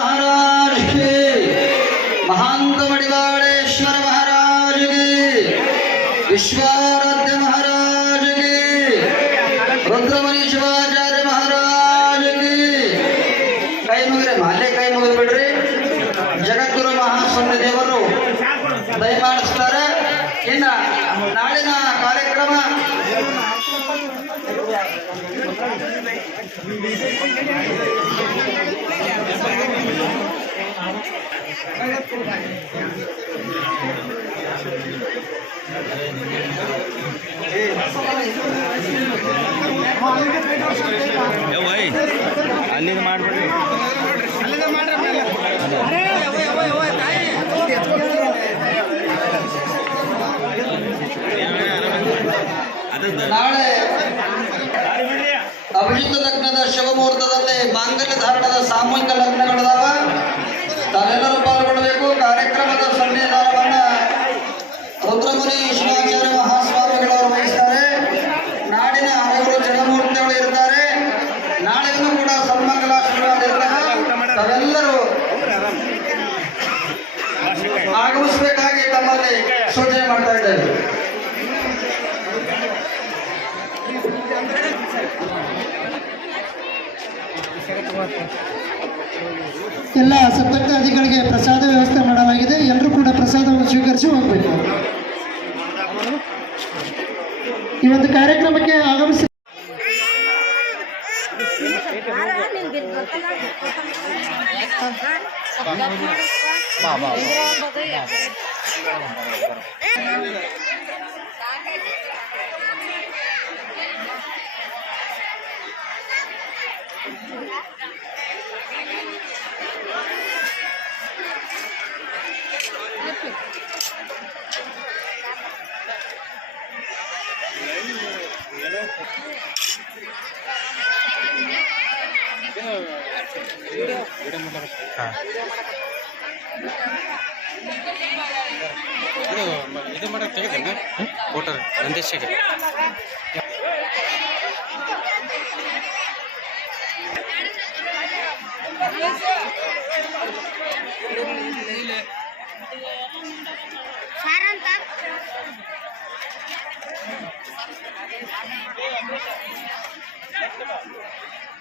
ಮಹಾರಾಜ್ ಮಹಾಂತ ಮಡಿವಾಳೇಶ್ವರ ಮಹಾರಾಜ್ಗೆ ವಿಶ್ವಾರಾಧ್ಯ ಮಹಾರಾಜ್ಗೆ ರುದ್ರಮಣಿ ಶಿವಾಚಾರ್ಯ ಮಹಾರಾಜ್ಗೆ ಕೈ. ಮುಗಿದ್ರೆ ಮಾಲೆ ಕೈ ಮುಗಿದು ಬಿಡ್ರಿ ಜಗದ್ಗುರು ಮಹಾಸ್ವಾಮಿ ದೇವರು ದಯಮಾಡಿಸ್ತಾರೆ. ಇನ್ನ ನಾಡಿನ ಕಾರ್ಯಕ್ರಮ. ಅಲ್ಲಿದು ಮಾಡ್ಬಿಡ್ರಿ. ಲಗ್ನದ ಶುಭಮುಹೂರ್ತದಲ್ಲಿ ಮಾಂಗಲ್ಯ ಧಾರಣದ ಸಾಮೂಹಿಕ ಲಗ್ನಗಳದಾವ ಆಗಮಿಸಬೇಕಾಗಿ ತಮ್ಮಲ್ಲಿ ಸೂಚನೆ ಮಾಡ್ತಾ ಎಲ್ಲ ಸಪ್ತಕ್ತಾದಿಗಳಿಗೆ ಪ್ರಸಾದ ವ್ಯವಸ್ಥೆ ಮಾಡಲಾಗಿದೆ. ಎಲ್ಲರೂ ಕೂಡ ಪ್ರಸಾದವನ್ನು ಸ್ವೀಕರಿಸಿ ಹೋಗಬೇಕು. ಈ ಒಂದು ಕಾರ್ಯಕ್ರಮಕ್ಕೆ ಆಗಮಿಸಿ ಇದು ಇದು ಮಾಡಕ್ಕೆ ತೆಗೆದ ಫೋಟರ್ ನಂದೇಶಿಗೆ ಸಾರಂತ